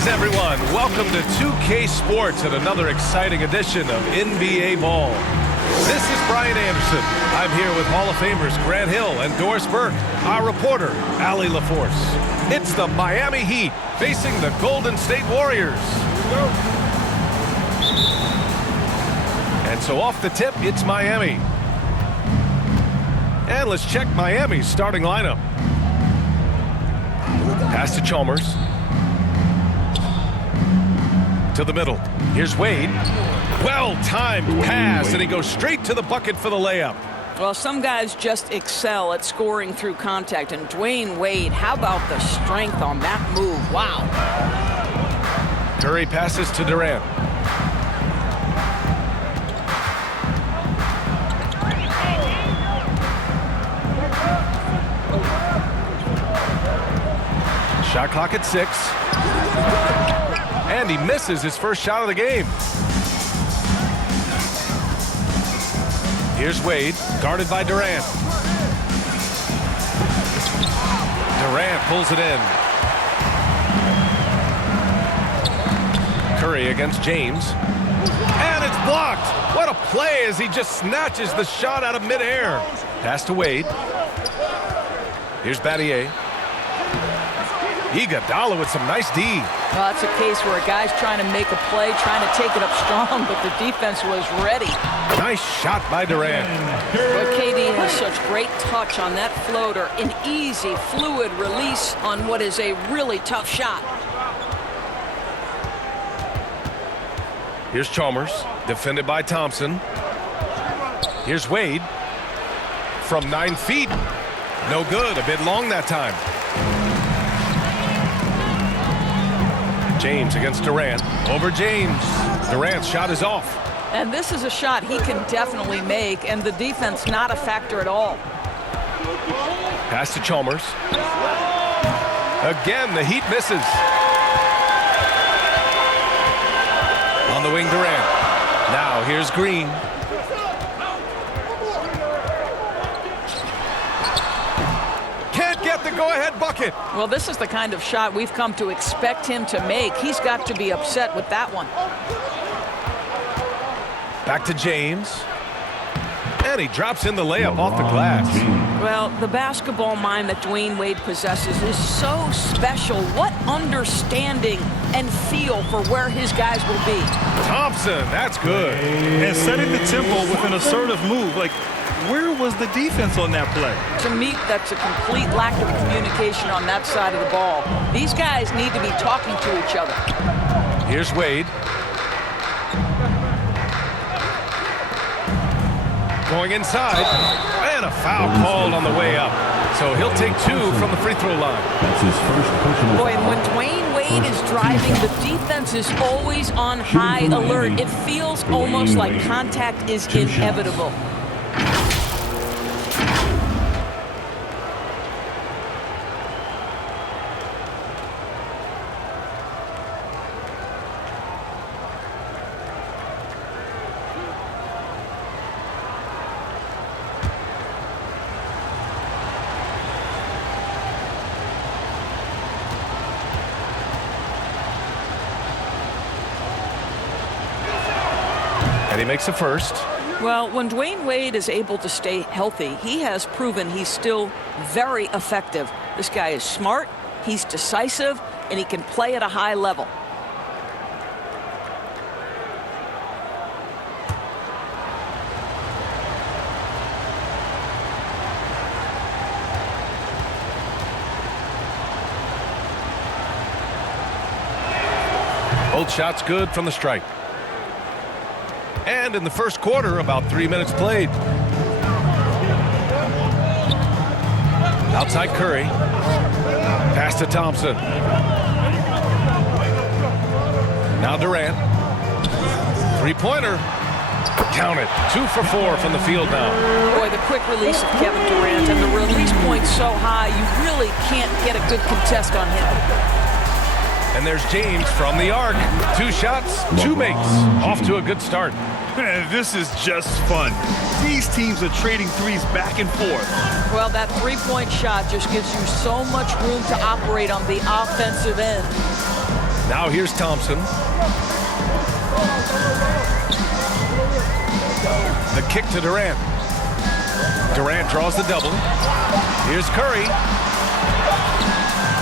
Greetings, everyone. Welcome to 2K Sports and another exciting edition of NBA Ball. This is Brian Anderson. I'm here with Hall of Famers Grant Hill and Doris Burke, our reporter, Allie LaForce. It's the Miami Heat facing the Golden State Warriors. And so off the tip, it's Miami. And let's check Miami's starting lineup. Pass to Chalmers. To the middle. Here's Wade. Well-timed pass, and he goes straight to the bucket for the layup. Well, some guys just excel at scoring through contact, and Dwayne Wade, how about the strength on that move? Wow. Curry passes to Durant. Shot clock at 6. And he misses his first shot of the game. Here's Wade, guarded by Durant. Durant pulls it in. Curry against James. And it's blocked. What a play as he just snatches the shot out of midair. Pass to Wade. Here's Battier. Iguodala with some nice D. Well, that's a case where a guy's trying to make a play, trying to take it up strong, but the defense was ready. Nice shot by Durant. But KD has such great touch on that floater. An easy, fluid release on what is a really tough shot. Here's Chalmers, defended by Thompson. Here's Wade. From 9 feet. No good, a bit long that time. James against Durant. Over James. Durant's shot is off. And this is a shot he can definitely make, and the defense not a factor at all. Pass to Chalmers. Again, the Heat misses. On the wing, Durant. Now here's Green. Can't get the go-ahead bucket. Well, this is the kind of shot we've come to expect him to make. He's got to be upset with that one. Back to James. And he drops in the layup off the glass. Well, the basketball mind that Dwayne Wade possesses is so special. What understanding and feel for where his guys will be. Thompson, that's good. And setting the tempo with an assertive move. Like, where was the defense on that play? To me, that's a complete lack of communication on that side of the ball. These guys need to be talking to each other. Here's Wade. Going inside. And a foul called on the way up. So he'll take 2 from the free throw line. That's his first personal. Boy, and when Dwayne Wade is driving, the defense is always on high alert. It feels almost like contact is inevitable. And he makes a first. Well, when Dwayne Wade is able to stay healthy, he has proven he's still very effective. This guy is smart, he's decisive, and he can play at a high level. Both shots good from the stripe. And in the first quarter, about 3 minutes played. Outside Curry. Pass to Thompson. Now Durant. Three-pointer. Count it. 2 for 4 from the field now. Boy, the quick release of Kevin Durant, and the release point so high, you really can't get a good contest on him. And there's James from the arc. 2 shots, 2 makes. Off to a good start. Man, this is just fun. These teams are trading threes back and forth. Well, that three-point shot just gives you so much room to operate on the offensive end. Now here's Thompson. The kick to Durant. Durant draws the double. Here's Curry.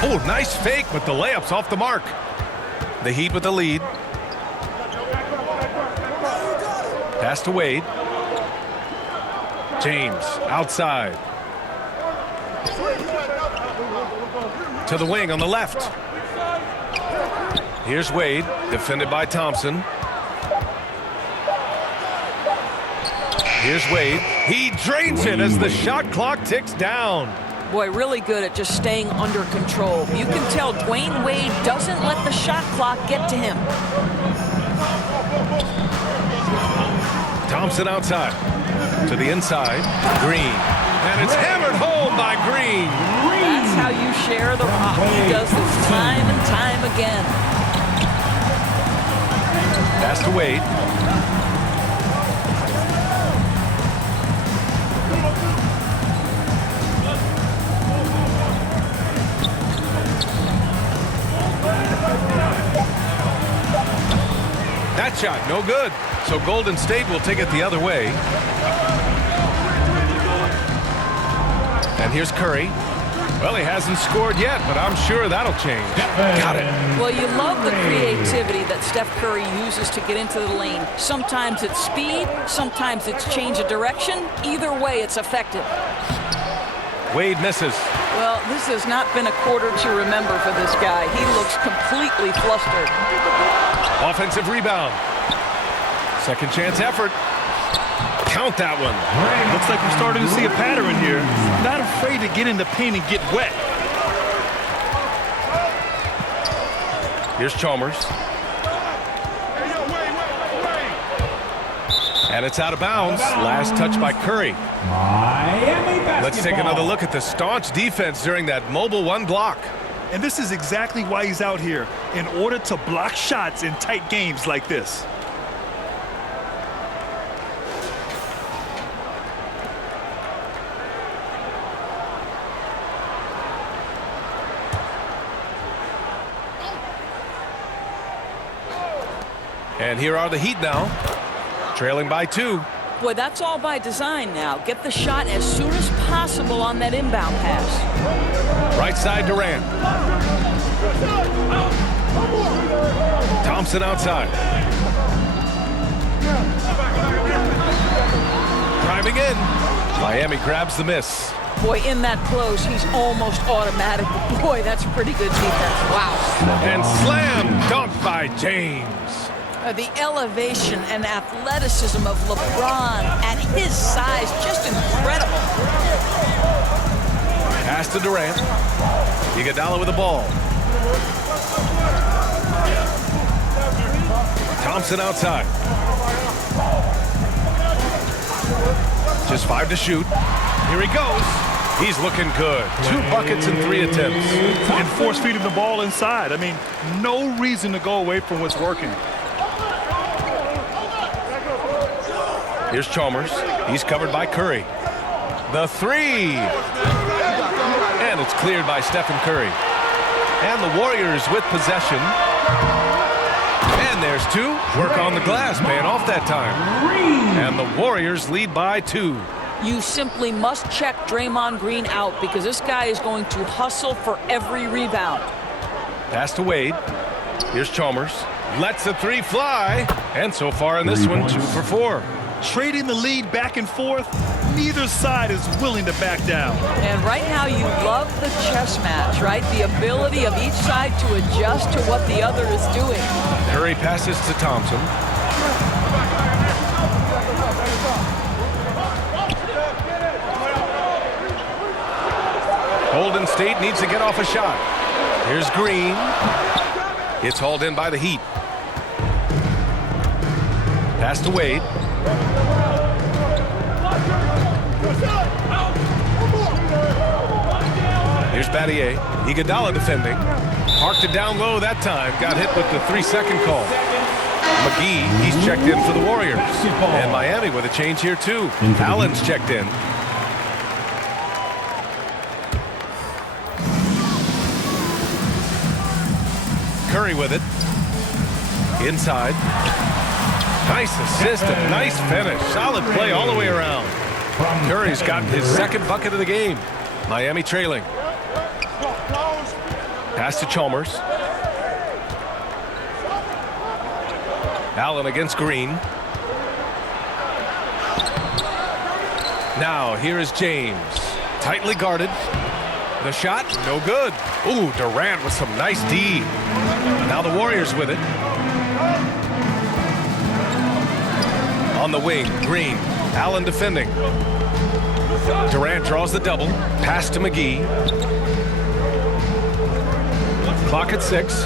Oh, nice fake, but the layup's off the mark. The Heat with the lead. Pass to Wade. James outside. To the wing on the left. Here's Wade, defended by Thompson. Here's Wade. He drains it as the shot clock ticks down. Boy, really good at just staying under control. You can tell Dwayne Wade doesn't let the shot clock get to him. Thompson outside. To the inside. Green. And it's hammered home by Green. That's how you share the rock. He does this time and time again. Pass to Wade. That shot, no good. So Golden State will take it the other way. And here's Curry. Well, he hasn't scored yet, but I'm sure that'll change. Got it. Well, you love the creativity that Steph Curry uses to get into the lane. Sometimes it's speed, sometimes it's change of direction. Either way, it's effective. Wade misses. Well, this has not been a quarter to remember for this guy. He looks completely flustered. Offensive rebound. Second chance effort. Count that one. Looks like we're starting to see a pattern here. Not afraid to get in the paint and get wet. Here's Chalmers. And it's out of bounds. Last touch by Curry. Let's take another look at the staunch defense during that mobile one block. And this is exactly why he's out here, in order to block shots in tight games like this. And here are the Heat now, trailing by 2. Boy, that's all by design now. Get the shot as soon as possible on that inbound pass. Right side Durant. Thompson outside. Driving in. Miami grabs the miss. Boy, in that close, he's almost automatic. Boy, that's pretty good defense. Wow. And slam dunked by James. The elevation and athleticism of LeBron at his size, just incredible. Pass to Durant. Iguodala with the ball. Thompson outside. Just 5 to shoot. Here he goes. He's looking good. 2 buckets in 3 attempts. And force feeding the ball inside. I mean, no reason to go away from what's working. Here's Chalmers. He's covered by Curry. The 3. And it's cleared by Stephen Curry. And the Warriors with possession. And there's 2. Work on the glass, paying off that time. And the Warriors lead by 2. You simply must check Draymond Green out because this guy is going to hustle for every rebound. Pass to Wade. Here's Chalmers. Lets the 3 fly. And so far in this one, 2 for 4. Trading the lead back and forth, neither side is willing to back down. And right now you love the chess match, right? The ability of each side to adjust to what the other is doing. Curry passes to Thompson. Golden State needs to get off a shot. Here's Green. It's hauled in by the Heat. Pass to Wade. Here's Battier. Iguodala defending. Parked it down low that time. Got hit with the 3-second call. McGee, he's checked in for the Warriors. And Miami with a change here too. Allen's checked in. Curry with it. Inside. Nice assist and nice finish. Solid play all the way around. Curry's got his second bucket of the game. Miami trailing. Pass to Chalmers. Allen against Green. Now here is James. Tightly guarded. The shot, no good. Ooh, Durant with some nice D. Now the Warriors with it. On the wing, Green. Allen defending. Durant draws the double. Pass to McGee. Clock at 6.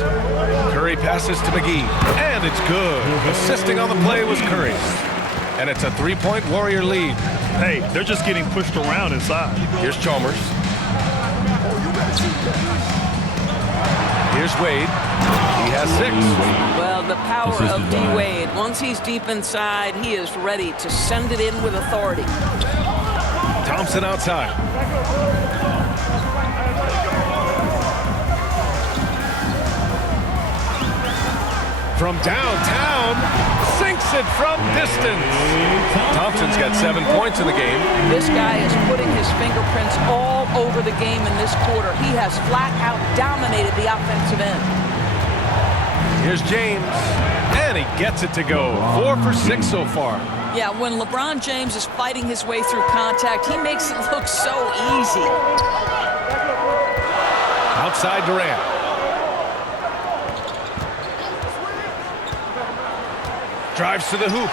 Curry passes to McGee. And it's good. Assisting on the play was Curry. And it's a 3-point Warrior lead. Hey, they're just getting pushed around inside. Here's Chalmers. Here's Wade. He has 6. Well, the power of D. Wade. Once he's deep inside, he is ready to send it in with authority. Thompson outside. From downtown, sinks it from distance. Thompson's got 7 points in the game. This guy is putting his fingerprints all over the game in this quarter. He has flat out dominated the offensive end. Here's James, and he gets it to go. 4 for 6 so far. Yeah, when LeBron James is fighting his way through contact, he makes it look so easy. Outside Durant. Drives to the hoop.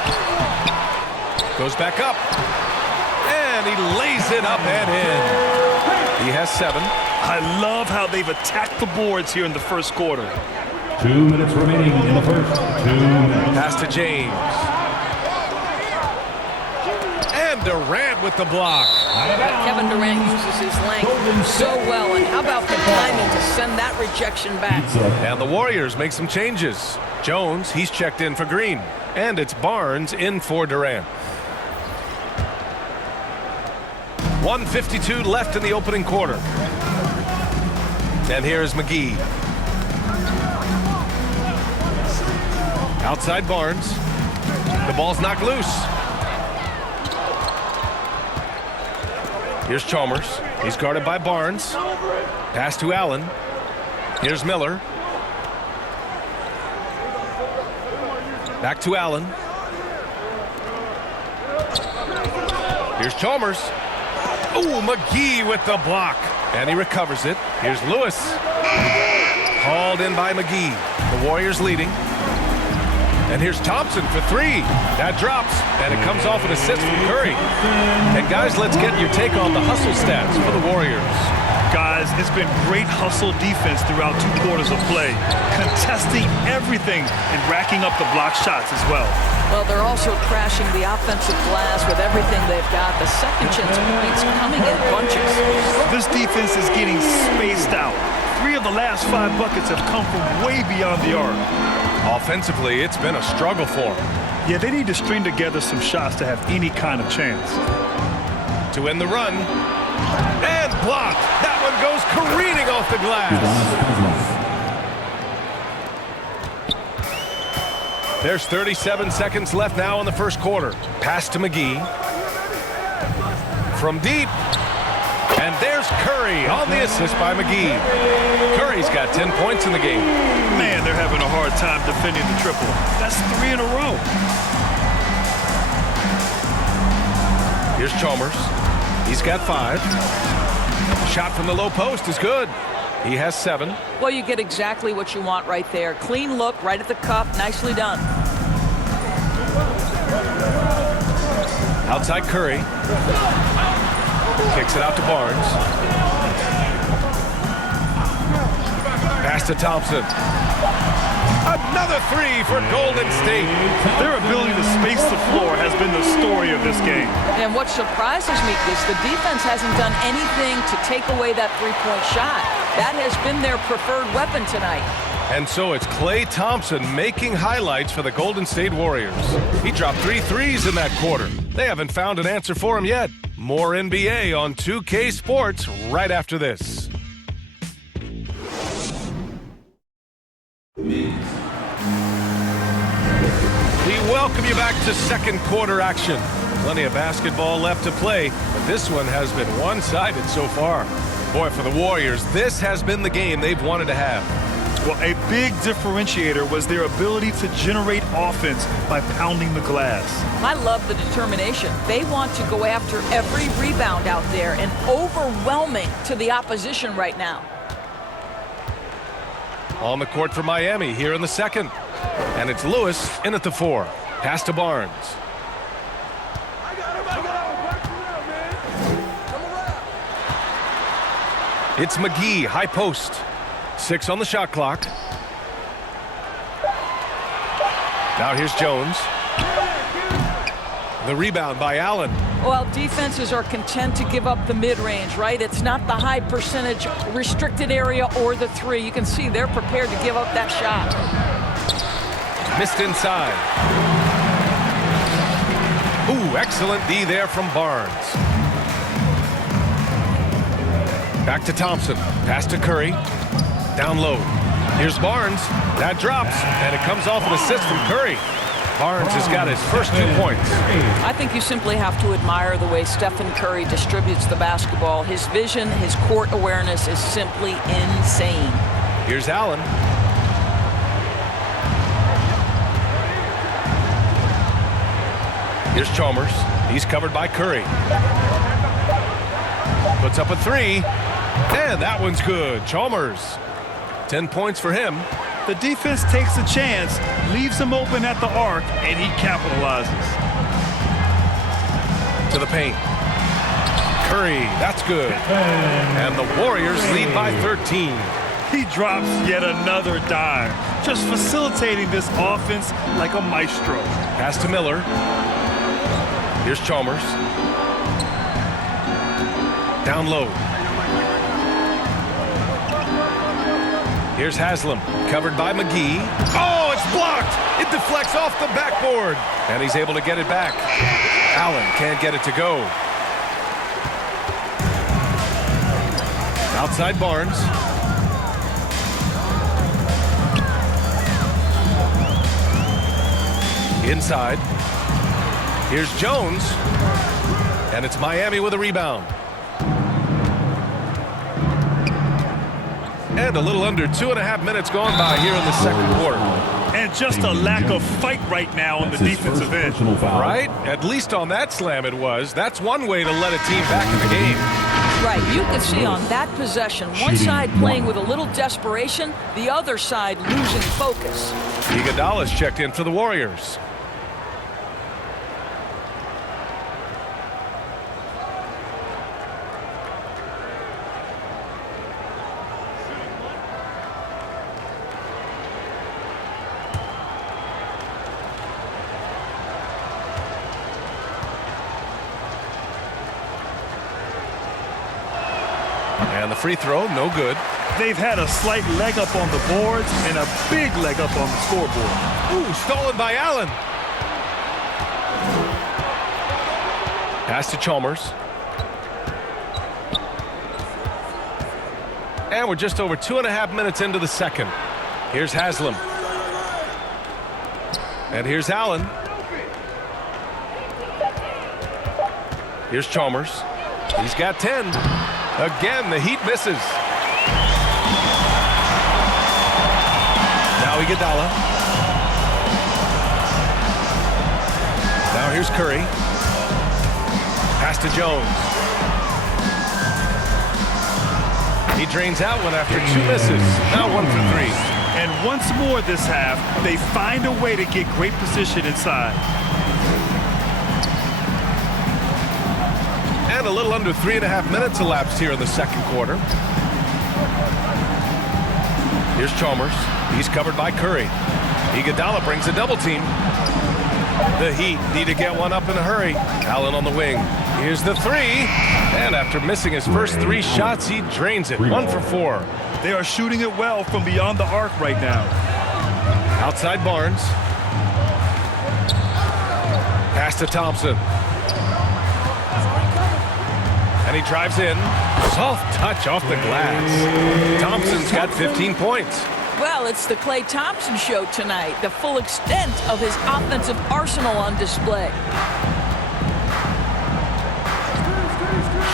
Goes back up. And he lays it up and in. He has 7. I love how they've attacked the boards here in the first quarter. 2 minutes remaining in the first. 2 minutes. Pass to James. And Durant with the block. Kevin Durant uses his length so well. And how about the timing to send that rejection back? And the Warriors make some changes. Jones, he's checked in for Green. And it's Barnes in for Durant. 1:52 left in the opening quarter. And here's McGee. Outside Barnes. The ball's knocked loose. Here's Chalmers. He's guarded by Barnes. Pass to Allen. Here's Miller. Back to Allen. Here's Chalmers. Oh, McGee with the block. And he recovers it. Here's Lewis. Hauled in by McGee. The Warriors leading. And here's Thompson for 3. That drops, and it comes off an assist from Curry. And guys, let's get your take on the hustle stats for the Warriors. Guys, it's been great hustle defense throughout 2 quarters of play, contesting everything and racking up the block shots as well. Well, they're also crashing the offensive glass with everything they've got. The second chance points coming in bunches. This defense is getting spaced out. 3 of the last 5 buckets have come from way beyond the arc. Offensively, it's been a struggle for them. Yeah, they need to string together some shots to have any kind of chance. To end the run. And blocked. That one goes careening off the glass. There's 37 seconds left now in the first quarter. Pass to McGee. From deep. And there's Curry on the assist by McGee. Curry's got 10 points in the game. Man, they're having a hard time defending the triple. That's 3 in a row. Here's Chalmers. He's got 5. Shot from the low post is good. He has 7. Well, you get exactly what you want right there. Clean look, right at the cup. Nicely done. Outside Curry. Kicks it out to Barnes. Pass to Thompson. Another 3 for Golden State. Their ability to space the floor has been the story of this game. And what surprises me is the defense hasn't done anything to take away that three-point shot. That has been their preferred weapon tonight. And so it's Klay Thompson making highlights for the Golden State Warriors. He dropped 3 threes in that quarter. They haven't found an answer for him yet. More NBA on 2K Sports right after this. Welcome you back to second quarter action. Plenty of basketball left to play, but this one has been one-sided so far. Boy, for the Warriors, this has been the game they've wanted to have. Well, a big differentiator was their ability to generate offense by pounding the glass. I love the determination. They want to go after every rebound out there and overwhelming to the opposition right now. On the court for Miami here in the second. And it's Lewis in at the 4. Pass to Barnes. It's McGee, high post. 6 on the shot clock. Now here's Jones. The rebound by Allen. Well, defenses are content to give up the mid-range, right? It's not the high percentage restricted area or the 3. You can see they're prepared to give up that shot. Missed inside. Ooh, excellent D there from Barnes. Back to Thompson. Pass to Curry. Down low. Here's Barnes. That drops, and it comes off an assist from Curry. Barnes has got his first 2 points. I think you simply have to admire the way Stephen Curry distributes the basketball. His vision, his court awareness is simply insane. Here's Allen. Here's Chalmers. He's covered by Curry. Puts up a 3. And that one's good. Chalmers. 10 points for him. The defense takes a chance, leaves him open at the arc, and he capitalizes. To the paint. Curry, that's good. And the Warriors lead by 13. He drops yet another dime, just facilitating this offense like a maestro. Pass to Miller. Here's Chalmers. Down low. Here's Haslam, covered by McGee. Oh, it's blocked! It deflects off the backboard. And he's able to get it back. Allen can't get it to go. Outside Barnes. Inside. Here's Jones. And it's Miami with a rebound. And a little under 2.5 minutes gone by here in the second quarter. And just a lack of fight right now on the defensive end. Right? At least on that slam it was. That's one way to let a team back in the game. Right, you can see on that possession, one side playing with a little desperation, the other side losing focus. Iguodala's checked in for the Warriors. And the free throw, no good. They've had a slight leg up on the boards and a big leg up on the scoreboard. Ooh, stolen by Allen. Pass to Chalmers. And we're just over 2.5 minutes into the second. Here's Haslam. And here's Allen. Here's Chalmers. He's got 10. Again, the Heat misses. Now Iguodala. Now here's Curry. Pass to Jones. He drains out one after 2 misses. Now 1 for 3. And once more this half, they find a way to get great position inside. And a little under 3.5 minutes elapsed here in the second quarter. Here's Chalmers. He's covered by Curry. Iguodala brings a double team. The Heat need to get one up in a hurry. Allen on the wing. Here's the 3. And after missing his first 3 shots, he drains it. 1 for 4. They are shooting it well from beyond the arc right now. Outside Barnes. Pass to Thompson. And he drives in. Soft touch off the glass. Thompson's got 15 points. Well, it's the Klay Thompson show tonight. The full extent of his offensive arsenal on display.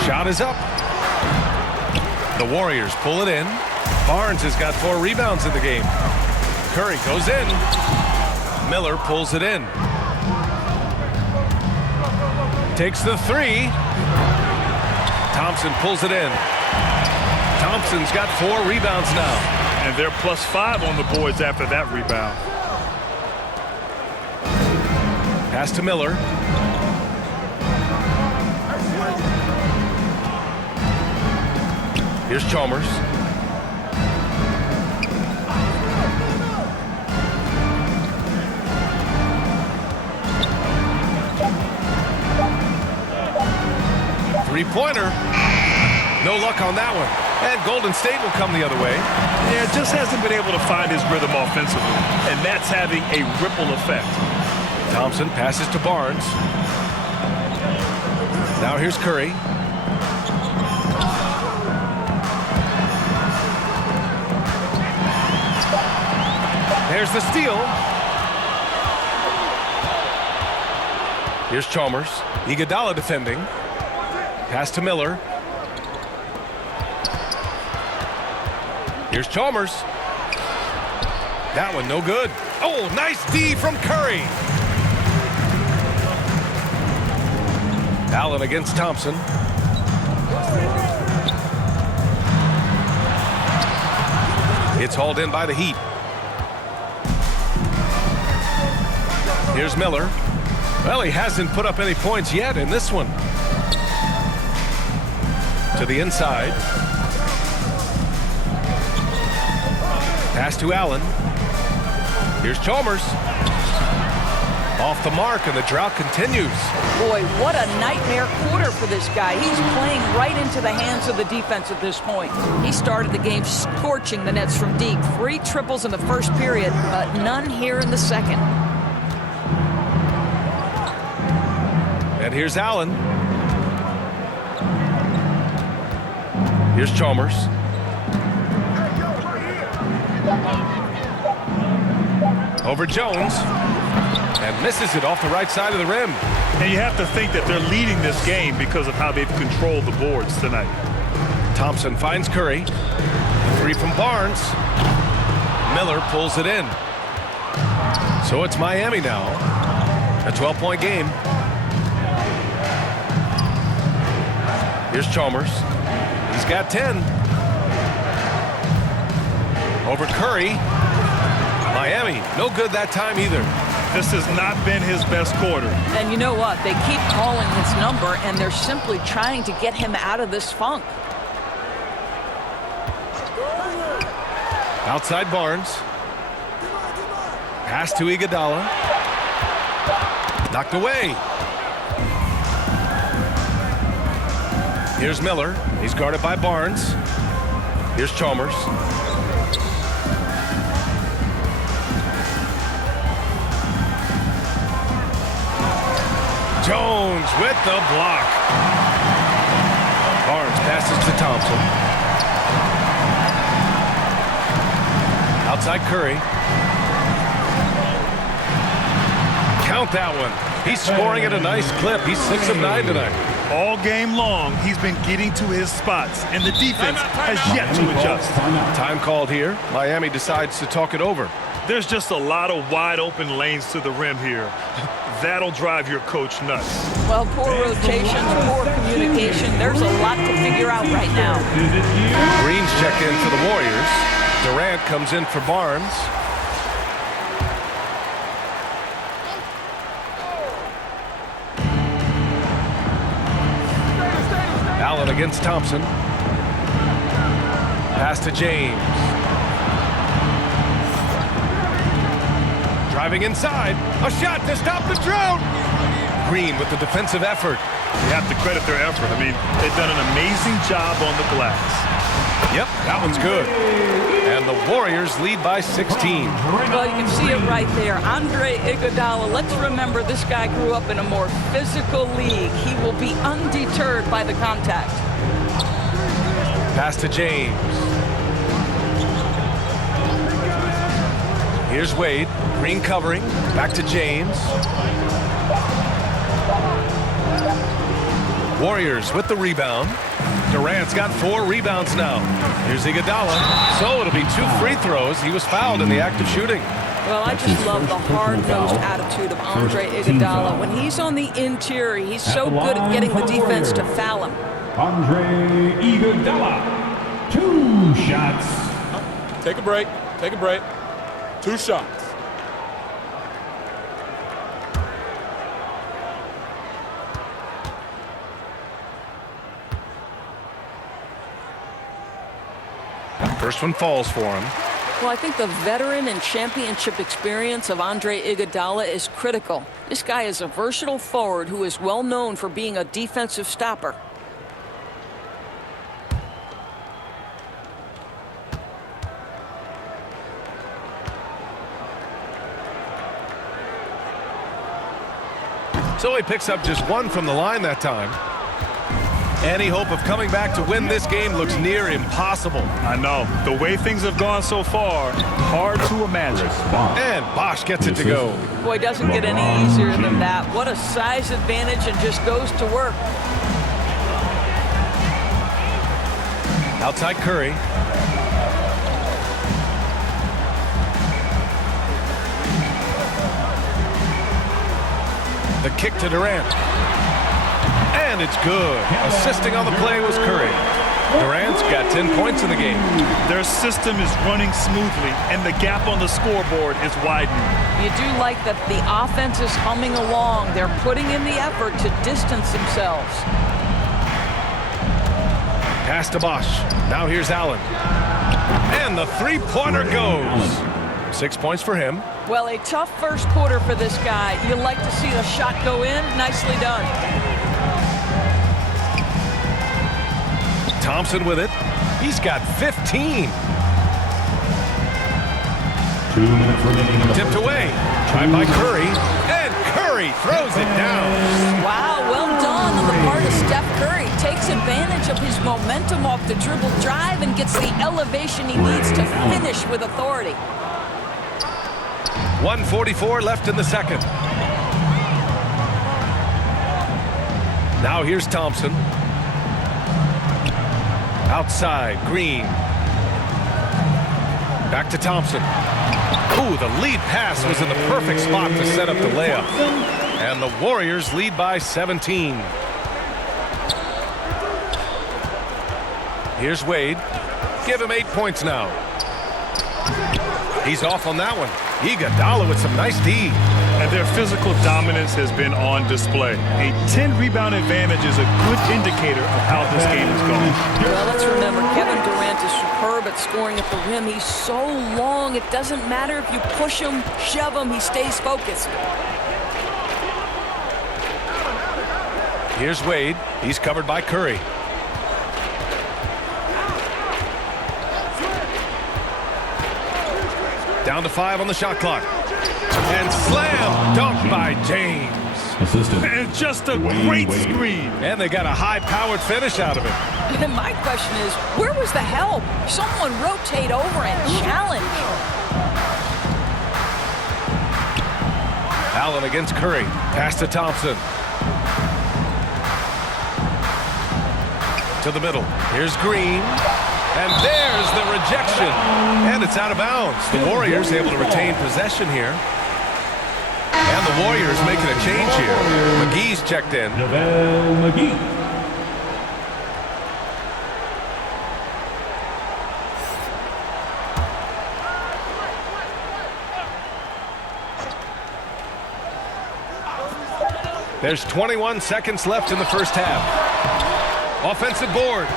Shot is up. The Warriors pull it in. Barnes has got 4 rebounds in the game. Curry goes in. Miller pulls it in. Takes the 3. Thompson pulls it in. Thompson's got 4 rebounds now. And they're +5 on the boards after that rebound. Pass to Miller. Here's Chalmers. Three-pointer. No luck on that one. And Golden State will come the other way. Yeah, just hasn't been able to find his rhythm offensively. And that's having a ripple effect. Thompson passes to Barnes. Now here's Curry. There's the steal. Here's Chalmers. Iguodala defending. Pass to Miller. Here's Chalmers. That one no good. Oh, nice D from Curry. Allen against Thompson. It's hauled in by the Heat. Here's Miller. Well, he hasn't put up any points yet in this one. To the inside. Pass to Allen. Here's Chalmers. Off the mark, and the drought continues. Boy, what a nightmare quarter for this guy. He's playing right into the hands of the defense at this point. He started the game scorching the Nets from deep. 3 triples in the first period, but none here in the second. And here's Allen. Here's Chalmers. Over Jones. And misses it off the right side of the rim. And you have to think that they're leading this game because of how they've controlled the boards tonight. Thompson finds Curry. The 3 from Barnes. Miller pulls it in. So it's Miami now. A 12-point game. Here's Chalmers. He's got 10. Over Curry. Miami, no good that time either. This has not been his best quarter. And you know what? They keep calling his number, and they're simply trying to get him out of this funk. Outside Barnes. Pass to Iguodala. Knocked away. Here's Miller. He's guarded by Barnes. Here's Chalmers. Jones with the block. Barnes passes to Thompson. Outside Curry. Count that one. He's scoring at a nice clip. He's 6 of 9 tonight. All game long, he's been getting to his spots, and the defense has yet to adjust. Time called here. Miami decides to talk it over. There's just a lot of wide open lanes to the rim here. That'll drive your coach nuts. Well, poor rotations, poor communication. There's a lot to figure out right now. Green's check in for the Warriors. Durant comes in for Barnes. Allen against Thompson. Pass to James. Driving inside. A shot to stop the drought. Green with the defensive effort. You have to credit their effort. I mean, they've done an amazing job on the glass. Yep, that one's good. And the Warriors lead by 16. Well, you can see it right there. Andre Iguodala, let's remember this guy grew up in a more physical league. He will be undeterred by the contact. Pass to James. Here's Wade. Green covering. Back to James. Warriors with the rebound. Durant's got 4 rebounds now. Here's Iguodala. So it'll be 2 free throws. He was fouled in the act of shooting. Well, I just love the hard-nosed attitude of Andre Iguodala. When he's on the interior, he's so good at getting the defense to foul him. Andre Iguodala. 2 shots. Take a break. Take a break. 2 shots. First one falls for him. Well, I think the veteran and championship experience of Andre Iguodala is critical. This guy is a versatile forward who is well known for being a defensive stopper. So he picks up just 1 from the line that time. Any hope of coming back to win this game looks near impossible. I know. The way things have gone so far, hard to imagine. And Bosch gets it to go. Boy, doesn't get any easier than that. What a size advantage, and just goes to work. Outside Curry. The kick to Durant. And it's good. Assisting on the play was Curry. Durant's got 10 points in the game. Their system is running smoothly, and the gap on the scoreboard is widening. You do like that the offense is humming along. They're putting in the effort to distance themselves. Pass to Bosch. Now here's Allen. And the three-pointer goes. 6 points for him. Well, a tough first quarter for this guy. You like to see the shot go in. Nicely done. Thompson with it. He's got 15. 2 minutes remaining. Tipped away. Tried by Curry. And Curry throws it down. Wow, well done on the part of Steph Curry. Takes advantage of his momentum off the dribble drive and gets the elevation he needs to finish with authority. 1:44 left in the second. Now here's Thompson. Outside, Green. Back to Thompson. Ooh, the lead pass was in the perfect spot to set up the layup. And the Warriors lead by 17. Here's Wade. Give him 8 points now. He's off on that one. Iguodala with some nice D. And their physical dominance has been on display. A 10-rebound advantage is a good indicator of how this game is going. Well, let's remember, Kevin Durant is superb at scoring at the rim. He's so long, it doesn't matter if you push him, shove him, he stays focused. Here's Wade. He's covered by Curry. Down to 5 on the shot clock. And slam dunk by James. Assistant. And just a great screen. And they got a high-powered finish out of it. And my question is, where was the help? Someone rotate over and challenge. Allen against Curry. Pass to Thompson. To the middle. Here's Green. And there's the rejection. And it's out of bounds. The Warriors able to retain possession here. And the Warriors making a change here. McGee's checked in. JaVale McGee. There's 21 seconds left in the first half. Offensive board.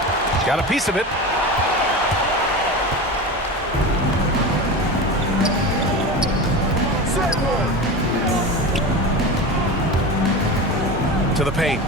Got a piece of it. To the paint.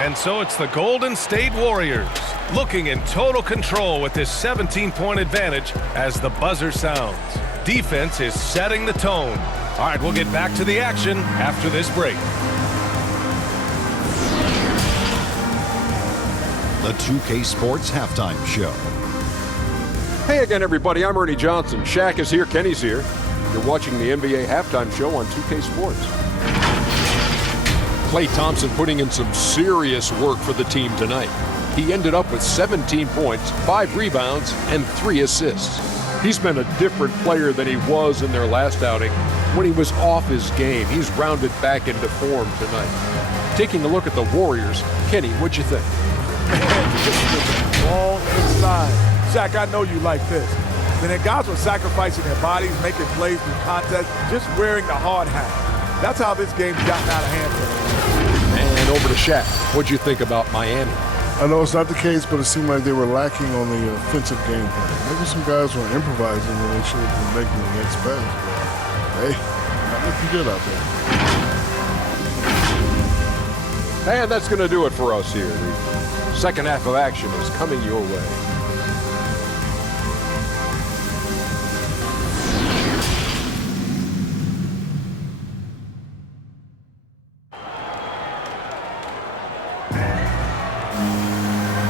And so it's the Golden State Warriors looking in total control with this 17-point advantage as the buzzer sounds. Defense is setting the tone. All right, we'll get back to the action after this break. the 2K Sports Halftime Show. Hey again, everybody. I'm Ernie Johnson. Shaq is here. Kenny's here. You're watching the NBA Halftime Show on 2K Sports. Klay Thompson putting in some serious work for the team tonight. He ended up with 17 points, 5 rebounds, and 3 assists. He's been a different player than he was in their last outing when he was off his game. He's rounded back into form tonight. Taking a look at the Warriors, Kenny, what'd you think? Ball inside. Shaq, I know you like this. And then guys were sacrificing their bodies, making plays through contest, just wearing the hard hat. That's how this game's gotten out of hand for them. And over to Shaq. What'd you think about Miami? I know it's not the case, but it seemed like they were lacking on the offensive game plan. Maybe some guys were improvising when they should have been making the next pass. But, hey, not looking good out there. And that's going to do it for us here. The second half of action is coming your way.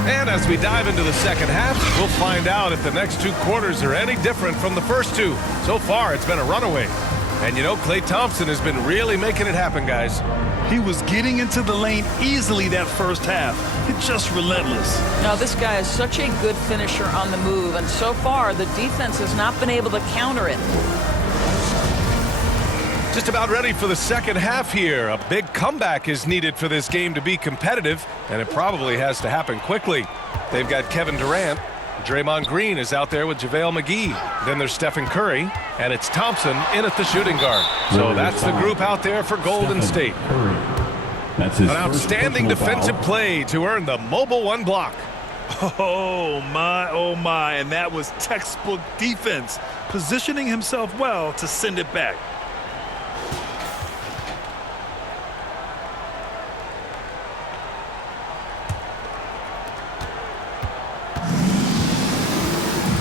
And as we dive into the second half, we'll find out if the next 2 quarters are any different from the first 2. So far, it's been a runaway. And you know, Klay Thompson has been really making it happen, guys. He was getting into the lane easily that first half. It's just relentless. Now, this guy is such a good finisher on the move, and so far, the defense has not been able to counter it. Just about ready for the second half here. A big comeback is needed for this game to be competitive, and it probably has to happen quickly. They've got Kevin Durant. Draymond Green is out there with JaVale McGee. Then there's Stephen Curry, and it's Thompson in at the shooting guard. So that's the group out there for Golden State. That's his An outstanding defensive play to earn the mobile 1 block. Oh, my, and that was textbook defense, positioning himself well to send it back.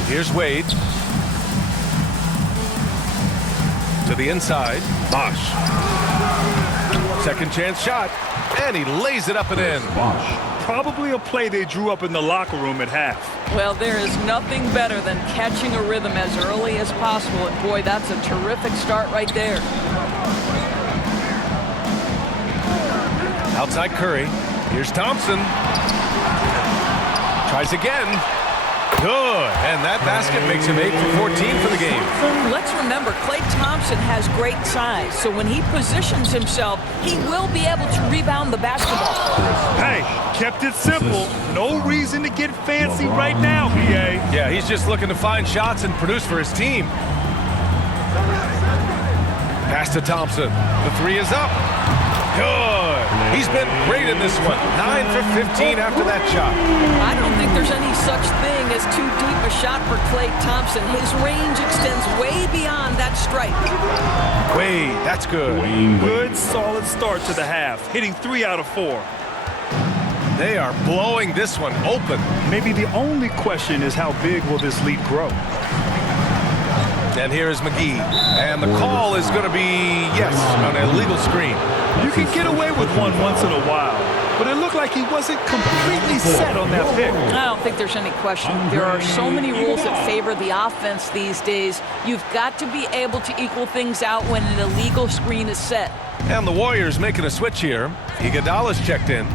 Here's Wade. To the inside. Bosh. Second chance shot. And he lays it up and in. Probably a play they drew up in the locker room at half. Well, there is nothing better than catching a rhythm as early as possible. And boy, that's a terrific start right there. Outside Curry. Here's Thompson. Tries again. Good. And that basket makes him 8 for 14 for the game. Let's remember, Klay Thompson has great size, so when he positions himself, he will be able to rebound the basketball. Hey, kept it simple. No reason to get fancy right now, PA. Yeah, he's just looking to find shots and produce for his team. Pass to Thompson. The 3 is up. Good. He's been great in this one. 9 for 15 after that shot. I don't think there's any such thing as too deep a shot for Klay Thompson. His range extends way beyond that stripe. Wade, that's good. Good, solid start to the half, hitting 3 out of 4. They are blowing this one open. Maybe the only question is how big will this lead grow? And here is McGee. And the call is going to be, yes, on an illegal screen. You can get away with one once in a while, but it looked like he wasn't completely set on that pick. I don't think there's any question. There are so many rules that favor the offense these days. You've got to be able to equal things out when an illegal screen is set. And the Warriors making a switch here. Iguodala's checked in.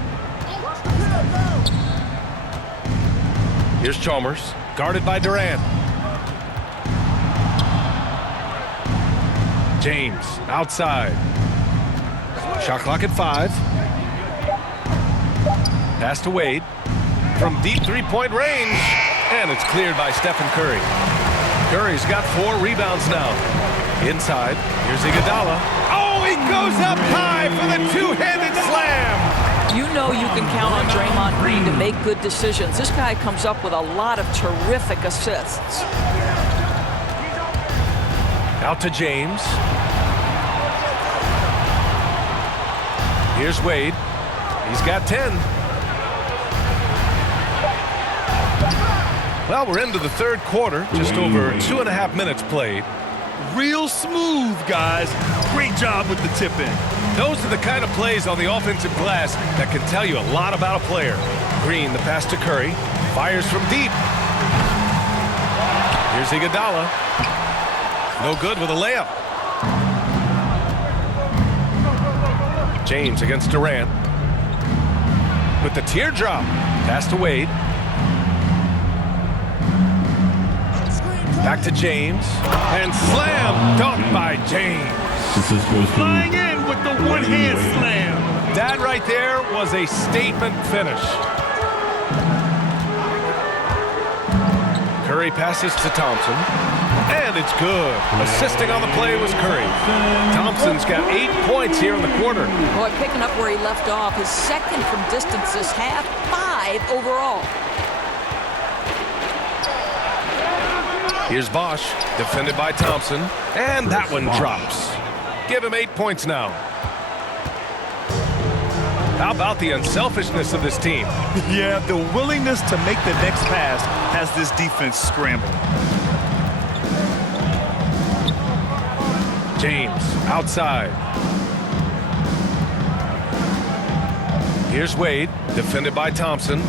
Here's Chalmers, guarded by Durant. James, outside. Shot clock at 5. Pass to Wade. From deep 3-point range. And it's cleared by Stephen Curry. Curry's got 4 rebounds now. Inside, here's Iguodala. Oh, he goes up high for the 2-handed slam. You know you can count on Draymond Green to make good decisions. This guy comes up with a lot of terrific assists. Out to James. Here's Wade. He's got 10. Well, we're into the third quarter. Just over 2.5 minutes played. Real smooth, guys. Great job with the tip in. Those are the kind of plays on the offensive glass that can tell you a lot about a player. Green, the pass to Curry. Fires from deep. Here's Iguodala. No good with a layup. James against Durant. With the teardrop. Pass to Wade. Back to James. And slam dunk by James. Flying in with the one-hand slam. That right there was a statement finish. Curry passes to Thompson. And it's good. Assisting on the play was Curry. Thompson's got 8 points here in the quarter. Boy, picking up where he left off. His second from distance this half, 5 overall. Here's Bosch, defended by Thompson. And that one drops. Give him 8 points now. How about the unselfishness of this team? Yeah, the willingness to make the next pass has this defense scrambled. James, outside. Here's Wade, defended by Thompson.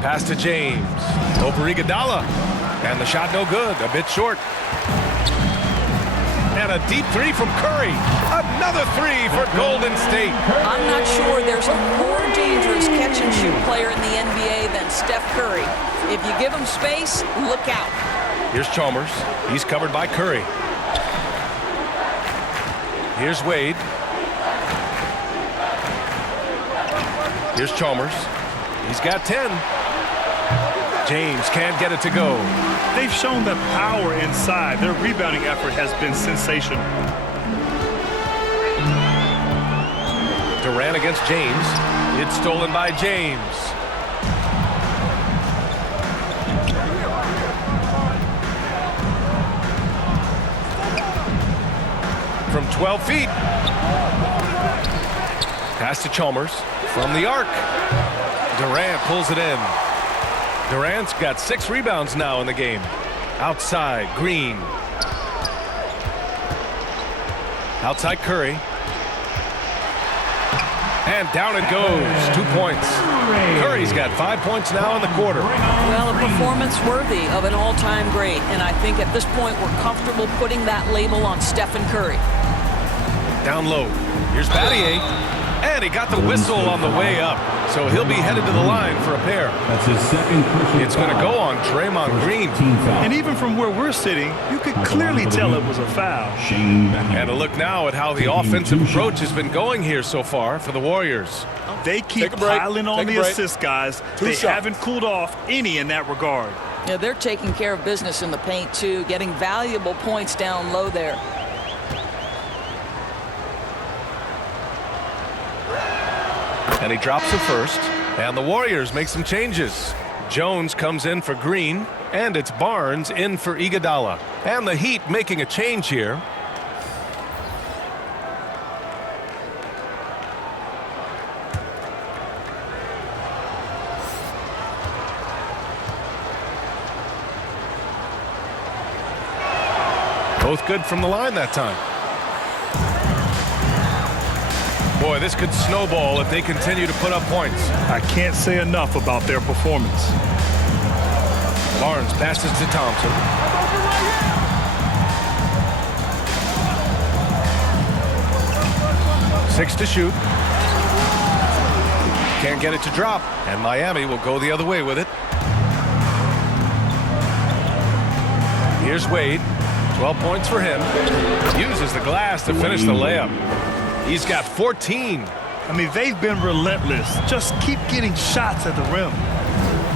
Pass to James. Over Iguodala. And the shot no good, a bit short. And a deep three from Curry. Another three for Golden State. I'm not sure there's a more dangerous catch-and-shoot player in the NBA than Steph Curry. If you give him space, look out. Here's Chalmers. He's covered by Curry. Here's Wade. Here's Chalmers. He's got 10. James can't get it to go. They've shown the power inside. Their rebounding effort has been sensational. Durant against James. It's stolen by James. From 12 feet. Pass to Chalmers from the arc. Durant pulls it in. Durant's got 6 rebounds now in the game. Outside, Green. Outside, Curry. And down it goes. 2 points. Curry's got 5 points now in the quarter. Well, a performance worthy of an all-time great. And I think at this point we're comfortable putting that label on Stephen Curry. Down low. Here's Battier. And he got the whistle on the way up. So he'll be headed to the line for a pair. That's his second personal It's going to go on Draymond Green. And even from where we're sitting, you could clearly tell it was a foul. And a look now at how the offensive approach has been going here so far for the Warriors. They keep piling on the assist guys. They haven't cooled off any in that regard. Yeah, they're taking care of business in the paint, too, getting valuable points down low there. And he drops the first. And the Warriors make some changes. Jones comes in for Green. And it's Barnes in for Iguodala. And the Heat making a change here. Both good from the line that time. Boy, this could snowball if they continue to put up points. I can't say enough about their performance. Barnes passes to Thompson. Six to shoot. Can't get it to drop, and Miami will go the other way with it. Here's Wade. 12 points for him. Uses the glass to finish the layup. He's got 14. I mean, they've been relentless. Just keep getting shots at the rim.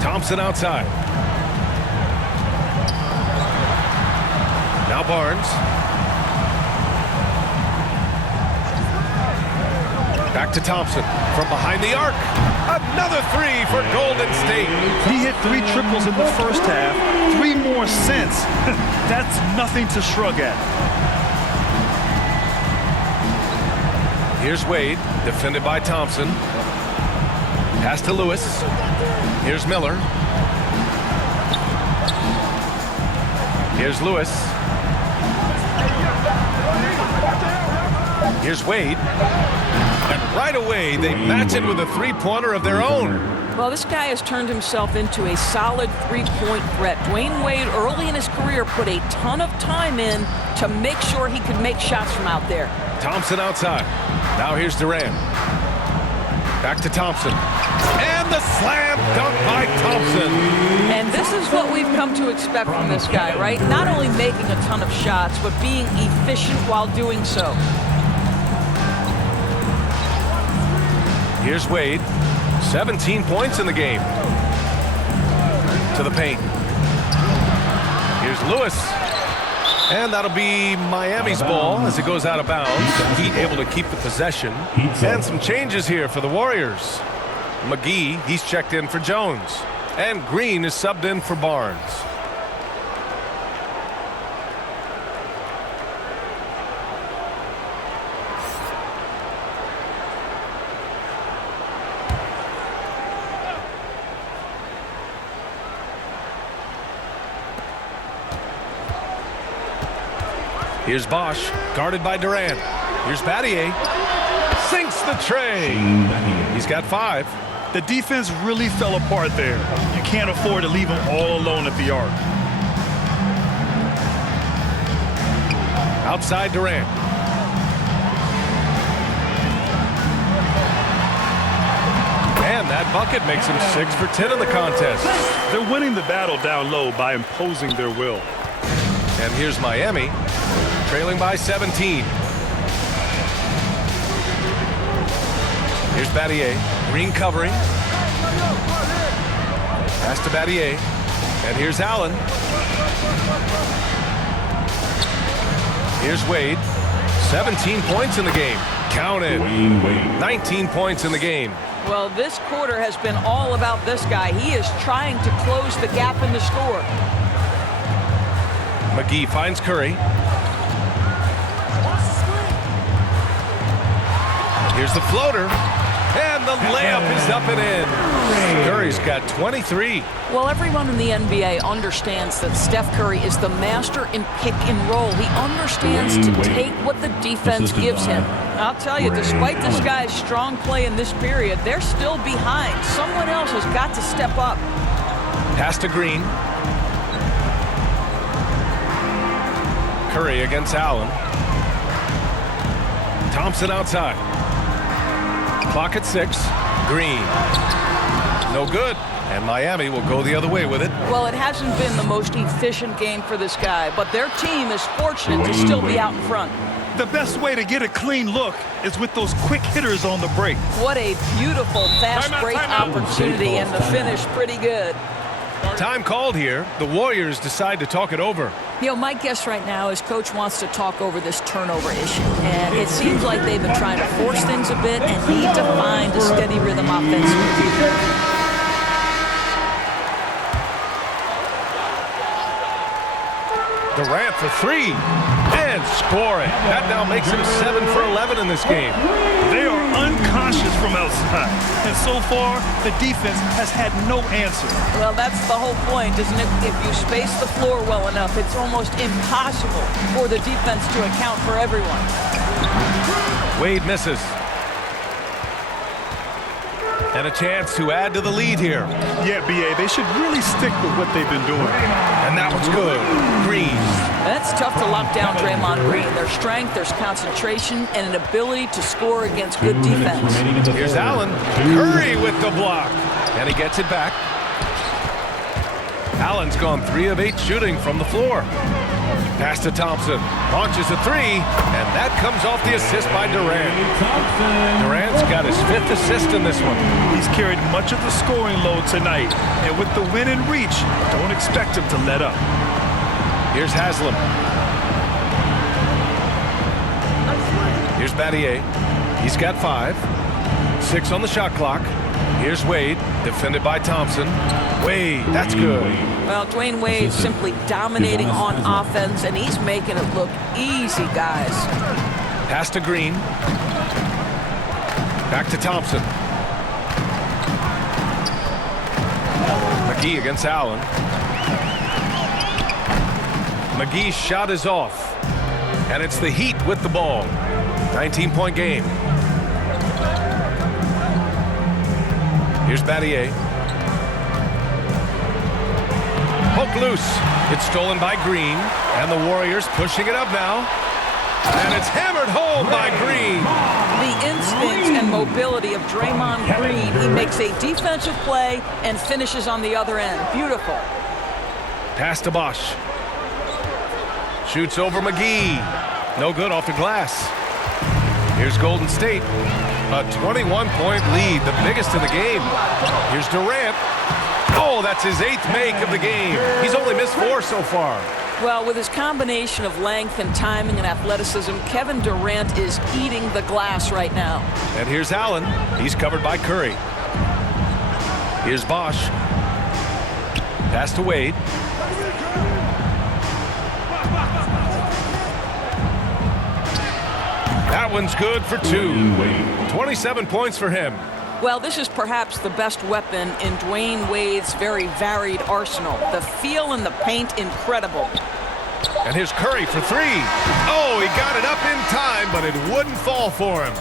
Thompson outside. Now Barnes. Back to Thompson from behind the arc. Another three for Golden State. He hit 3 triples in the first half. 3 more since. That's nothing to shrug at. Here's Wade, defended by Thompson. Pass to Lewis. Here's Miller. Here's Lewis. Here's Wade. And right away, they match it with a three-pointer of their own. Well, this guy has turned himself into a solid three-point threat. Dwayne Wade, early in his career, put a ton of time in to make sure he could make shots from out there. Thompson outside. Now here's Durant. Back to Thompson. And the slam dunk by Thompson. And this is what we've come to expect from this guy, right? Not only making a ton of shots, but being efficient while doing so. Here's Wade. 17 points in the game. To the paint. Here's Lewis. And that'll be Miami's ball as it goes out of bounds. Heat able to keep the possession. And some changes here for the Warriors. McGee, he's checked in for Jones. And Green is subbed in for Barnes. Here's Bosch, guarded by Durant. Here's Battier. Sinks the tray. He's got 5. The defense really fell apart there. You can't afford to leave them all alone at the arc. Outside Durant. And that bucket makes him 6 for 10 in the contest. They're winning the battle down low by imposing their will. And here's Miami, trailing by 17. Here's Battier. Green covering. Pass to Battier. And here's Allen. Here's Wade. 17 points in the game. Counted. 19 points in the game. Well, this quarter has been all about this guy. He is trying to close the gap in the score. McGee finds Curry. Here's the floater. And the layup is up and in. Curry's got 23. Well, everyone in the NBA understands that Steph Curry is the master in pick and roll. He understands to take what the defense gives him. I'll tell you, despite this guy's strong play in this period, they're still behind. Someone else has got to step up. Pass to Green. Curry against Allen. Thompson outside. Clock at 6. Green. No good. And Miami will go the other way with it. Well, it hasn't been the most efficient game for this guy, but their team is fortunate to still be out in front. The best way to get a clean look is with those quick hitters on the break. What a beautiful fast break opportunity, and the finish pretty good. Time called here. The Warriors decide to talk it over. You know, my guess right now is Coach wants to talk over this turnover issue. And it seems like they've been trying to force things a bit and need to find a steady rhythm offensively. Durant for 3 and score it. That now makes him 7 for 11 in this game. They are unconscious from outside, and so far the defense has had no answer. Well, that's the whole point, isn't it? If you space the floor well enough, it's almost impossible for the defense to account for everyone. Wade misses. And a chance to add to the lead here. Yeah, B.A., they should really stick with what they've been doing. And that was good. Green. That's tough to lock down Draymond Green. Their strength, there's concentration, and an ability to score against good defense. Here's Allen. Curry with the block. And he gets it back. Allen's gone 3 of 8 shooting from the floor. Pass to Thompson. Launches a 3, and that comes off the assist by Durant. Durant's got his 5th assist in this one. He's carried much of the scoring load tonight, and with the win in reach, don't expect him to let up. Here's Haslam. Here's Battier. He's got 5. 6 on the shot clock. Here's Wade, defended by Thompson. Wade, that's good. Well, Dwayne Wade simply dominating on offense, and he's making it look easy, guys. Pass to Green. Back to Thompson. McGee against Allen. McGee's shot is off. And it's the Heat with the ball. 19-point game. Here's Battier. Poke loose. It's stolen by Green. And the Warriors pushing it up now. And it's hammered home by Green. The instincts and mobility of Draymond Green. He makes a defensive play and finishes on the other end. Beautiful. Pass to Bosch. Shoots over McGee. No good off the glass. Here's Golden State. A 21-point lead, the biggest in the game. Here's Durant. Oh, that's his 8th make of the game. He's only missed 4 so far. Well, with his combination of length and timing and athleticism, Kevin Durant is eating the glass right now. And here's Allen. He's covered by Curry. Here's Bosch. Pass to Wade. That one's good for 2. 27 points for him. Well, this is perhaps the best weapon in Dwayne Wade's very varied arsenal. The feel in the paint, incredible. And here's Curry for 3. Oh, he got it up in time, but it wouldn't fall for him.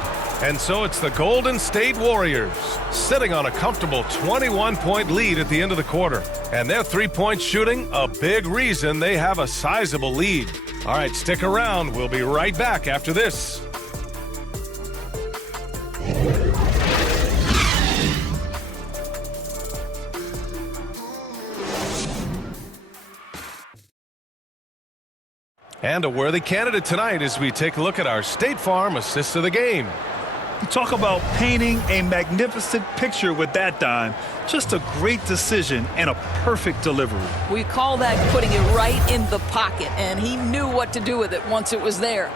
And so it's the Golden State Warriors sitting on a comfortable 21-point lead at the end of the quarter. And their three-point shooting, a big reason they have a sizable lead. All right, stick around. We'll be right back after this. And a worthy candidate tonight as we take a look at our State Farm assist of the game. Talk about painting a magnificent picture with that dime. Just a great decision and a perfect delivery. We call that putting it right in the pocket, and he knew what to do with it once it was there.